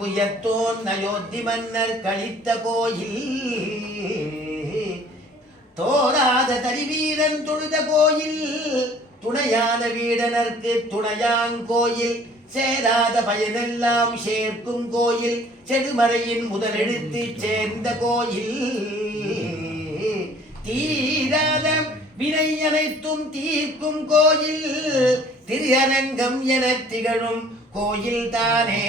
முயத்தோன் அயோத்தி மன்னர் கழித்த கோயில். தோராத தரிவீரன் தொழுத கோயில். துணையான வீடனர்க்கு துணையாங்கோயில் சேராத பயனெல்லாம் சேர்க்கும் கோயில். செடுமறையின் முதலெடுத்து சேர்ந்த கோயில். தீராத வினை அனைத்தும் தீர்க்கும் கோயில். திருஅரங்கம் என திகழும் கோயில் தானே.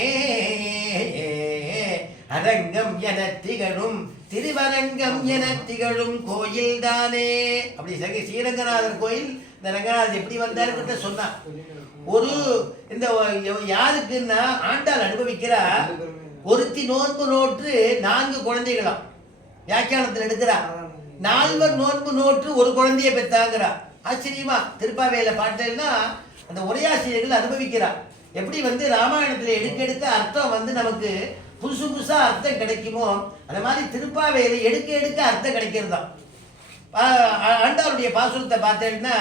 அரங்கம் என திகழும் திருவரங்கம் என திகழும் கோயில் தானே. அப்படி சரி ஸ்ரீரங்கநாதர் கோயில் இந்த ரங்கநாதர் எப்படி வந்தாருன்னு சொன்னான் ஒரு இந்த யாருக்குன்னா ஆண்டாள் அனுபவிக்கிறா ஒருத்தி நோன்பு நோற்று நான்கு குழந்தைகளாம். வியாக்கியானத்தில் எடுக்கிறா. நால்வர் நோன்பு நோற்று ஒரு குழந்தைய பெற்றாங்கிறா. ஆச்சரியமா திருப்பாவையில பாட்டேன்னா அந்த உரையாசிரியர்கள் அனுபவிக்கிறா. எப்படி வந்து ராமாயணத்துல எடுக்க எடுக்க அர்த்தம் வந்து நமக்கு புதுசு புதுசா அர்த்தம் கிடைக்குமோ அந்த மாதிரி திருப்பாவையில எடுக்க எடுக்க அர்த்தம் கிடைக்கிறது தான். ஆண்டாளுடைய பாசுரத்தை பார்த்தேன்னா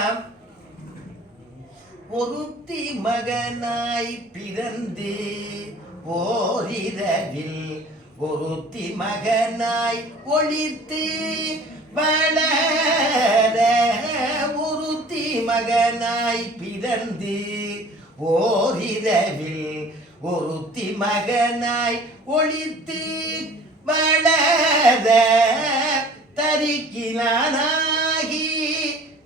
ஒருத்தி மகனாய் பிறந்து ஓரிரவில் ஒருத்தி மகனாய் ஒழித்து வளர ஒருத்தி மகனாய் பிறந்து ஓரிரவில் ஒருத்தி மகனாய் ஒழித்து வளர தரிக்கினானாகி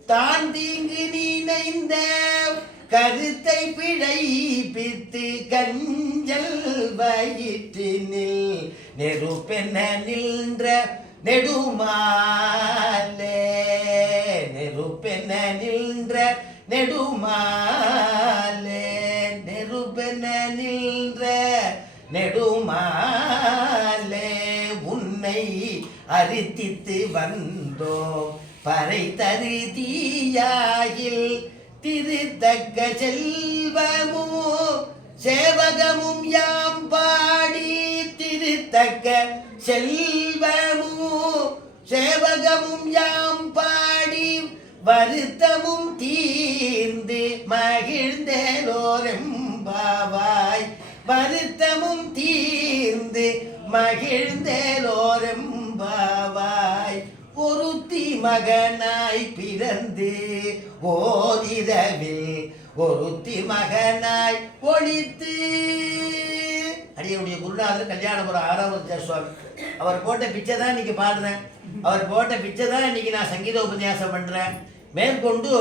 தான் தீங்கு நினைந்த கருத்தை பிழைப்பித்து கஞ்சல் வயிற்றினில் நெருப்பென நின்ற நெடுமாலே நெருப்பென நின்ற நெடுமாலே நெருபென நின்ற நெடுமாலே உன்னை அரித்தித்து வந்தோம். பறை தரு தீயாயில் திருத்தக்க செல்வமோ சேவகமும் யாம் பாடி திருத்தக்க செல்வமோ சேவகமும் யாம் பாடி வருத்தமும் தீர்ந்து மகிழ்ந்தேலோரெம்பாவாய். வருத்தமும் தீர்ந்து மகிழ்ந்தேலோரெம்பாவாய். ஒருத்தி மகனாய் பிறந்து ஓரிரவில் ஒருத்தி மகனாய் ஒழித்து அடியுடைய குருநாதர் கல்யாணபுரம் ஆறாவது சுவாமி. அவர் போட்ட பிச்சை தான் இன்னைக்கு பாடுறேன். அவர் போட்ட பிச்சை தான் இன்னைக்கு நான் சங்கீத உபன்யாசம் பண்றேன். மேற்கொண்டு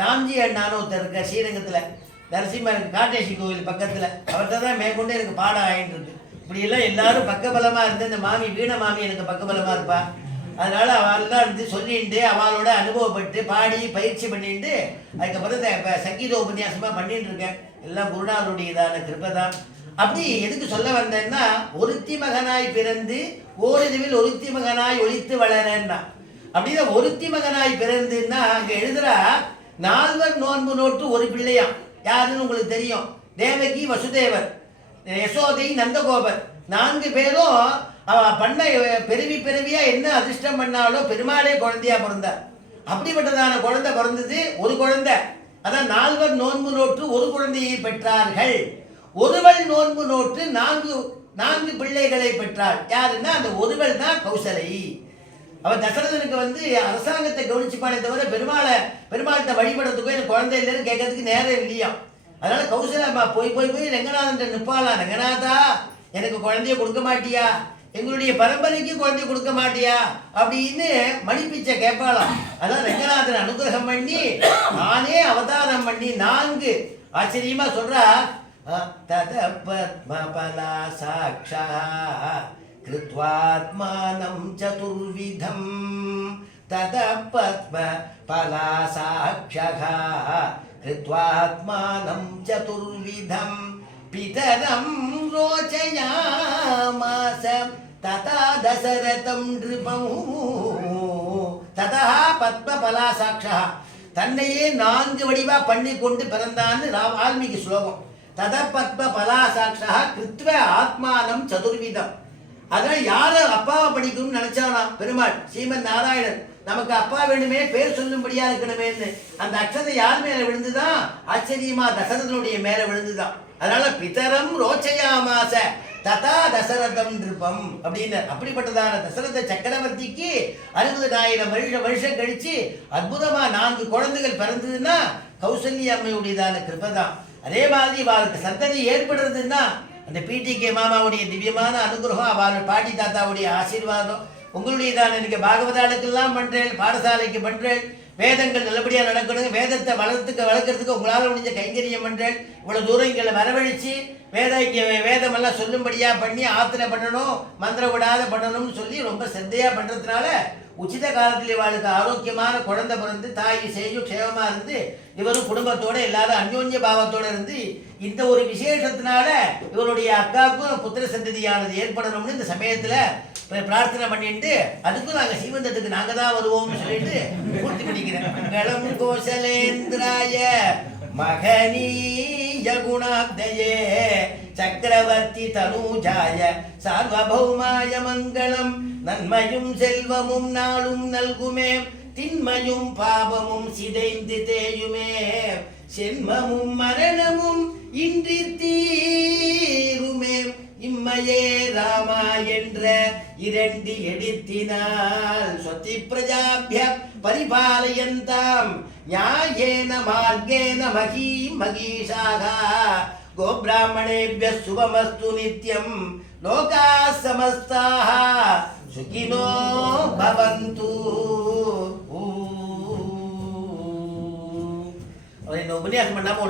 ராம்ஜி அண்ணான்னு ஒருத்தர் இருக்க ஸ்ரீரங்கத்தில் நரசிம்மன் காட்டேசி கோவில் பக்கத்தில். அவர்கிட்ட தான் மேற்கொண்டு எனக்கு பாடம் ஆகிட்டு இருக்கு. இப்படியெல்லாம் எல்லாரும் பக்கபலமாக இருந்து இந்த மாமி வீண மாமி எனக்கு பக்கபலமாக இருப்பா. அதனால் அவள் தான் இருந்து சொல்லிட்டு அவளோட அனுபவப்பட்டு பாடி பயிற்சி பண்ணிட்டு அதுக்கப்புறம் இந்த சங்கீத உபன்யாசமாக பண்ணிட்டு இருக்கேன். எல்லாம் குருநாதருடையதான கிருப்பை தான். அப்படி எதுக்கு சொல்ல வந்தேன்னா ஒருத்தி மகனாய் பிறந்து ஓரிதுவில் ஒருத்தி மகனாய் ஒழித்து வளரன்னா. அப்படின்னா ஒருத்தி மகனாய் பிறந்துன்னா அங்க எழுதுறா நால்வர் நோன்பு நோட்டு ஒரு பிள்ளையாம் யாருன்னு உங்களுக்கு தெரியும்? தேவகி வசுதேவர். யசோதை நந்தகோபர். நான்கு பேரும் அவ பண்ண பெருவி பெருவியா என்ன அதிர்ஷ்டம் பண்ணாலோ பெருமாளே குழந்தையா பிறந்தார். அப்படிப்பட்டதான குழந்தை பிறந்தது ஒரு குழந்தை. அதான் நால்வர் நோன்பு நோற்று ஒரு குழந்தையை பெற்றார்கள். ஒருவள் நோன்பு நோட்டு நான்கு நான்கு பிள்ளைகளை பெற்றாள். யாருன்னா அந்த ஒருவள் தான் கௌசலை. அவன் தசரதனுக்கு வந்து அரசாங்கத்தை கவனிச்சுப்பானே தவிர பெருமாளை பெருமாள்கிட்ட வழிபடுறதுக்கோ எனக்கு குழந்தை இல்லைன்னு கேட்கறதுக்கு நேரம் இல்லையா? அதனால கௌசலம்மா போய் போய் போய் ரங்கநாதன் நிப்பாளா? ரங்கநாதா எனக்கு குழந்தைய கொடுக்க மாட்டியா? எங்களுடைய பரம்பரைக்கு குழந்தைய கொடுக்க மாட்டியா? அப்படின்னு மணிப்பிச்சை கேட்பாளாம் அதான் ரங்கநாதன் அனுகிரகம் பண்ணி நானே அவதாரம் பண்ணி நான்கு ஆச்சரியமா சொல்றா தத சாட்சா कृत्वात्मानं चतुर्विधं ततः पद्मफला साक्षः कृत्वात्मानं चतुर्विधं पितरं रोचयामास तथा दशरथं नृपौ ततः பத்மபலா சாட்சா தன்னையே நான்கு வடிவா பண்ணி கொண்டு பிறந்தான்னு ரா- வால்மீகி ஸ்லோகம் தத பத்ம பலா சாட்சா கிருத்வ ஆத்மானம் சதுர்விதம் அதான் யார அப்பாவை படிக்கணும்னு நினைச்சானா? பெருமாள் ஸ்ரீமன் நாராயணன். நமக்கு அப்பா வேணுமே பேர் சொல்லும்படியா இருக்கணுமேன்னு. அந்த அக்ஷதை யார் மேல விழுந்துதான்? ஆச்சரியமா தசரதனுடைய மேல விழுந்துதான். அதனால பிதரம் ரோச்சையாமாச ததா தசரதம் நிருபம் அப்படின்னு. அப்படிப்பட்டதான தசரத சக்கரவர்த்திக்கு அறுபதாயிரம் வருஷம் வருஷம் கழிச்சு அற்புதமா நான்கு குழந்தைகள் பிறந்ததுன்னா கௌசல்ய அம்மையுடையதான கிருபை அதே மாதிரி வாழ்க்கை சந்ததி ஏற்படுறதுன்னா அந்த பிடிகே மாமாவுடைய திவ்யமான அனுகிரகம் அவள் பாட்டி தாத்தாவுடைய ஆசீர்வாதம். உங்களுடையதான எனக்கு பாகவதாளுக்கெல்லாம் பண்றேன் பாடசாலைக்கு பண்றேன் வேதங்கள் நல்லபடியாக நடக்கணும் வேதத்தை வளர்த்துக்க வளர்க்கறதுக்கு உங்களால் முடிஞ்ச கைங்கரியம் பண்றேன். இவ்வளோ தூரம் எங்களை வரவழைச்சு வேத இங்க வேதம் பண்ணி ஆத்திர பண்ணணும் மந்திர விடாத பண்ணணும்னு சொல்லி ரொம்ப சிந்தையாக பண்ணுறதுனால உச்சித காலத்தில் இவாளுக்கு ஆரோக்கியமான குழந்தை பிறந்து தாய் செய்யும் க்ஷேமமாக இருந்து இவரும் குடும்பத்தோட எல்லாரும் அந்யோன்ய பாவத்தோட இருந்து இந்த ஒரு விசேஷத்தினால இவருடைய அக்காவுக்கும் புத்திர சந்ததியானது ஏற்படணும்னு இந்த சமயத்துல பிரார்த்தனை பண்ணிட்டு அதுக்கும் நாங்க சீமந்தத்துக்கு நாங்கள் தான் வருவோம்னு சொல்லிட்டு பூர்த்தி பண்ணிக்கிறேன். மங்களம் கோசலேந்திராய மகனீய குணாப்தயே சக்கரவர்த்தி தனூஜாய சார்வபௌமாய மங்களம் நன்மையும் செல்வமும் நாளும் நல்குமே. திண்மையும் பாபமும் சிதைந்து தேயுமே. சென்மமும் மரணமும் இன்றி தீருமே. இம்மையே ராமா என்ற இரண்டு எடுத்தினால் சொத்தி பிரஜாபிய பரிபாலயந்தாம். ஞாயேன மார்கேன மகீ மகீஷாக. கோபிராமணேபிய சுபமஸ்து நித்யம். லோகா சமஸ்தாக சுகினோ பவந்து அவர் என்ன உபன்யாசம் பண்ணாம ஒரு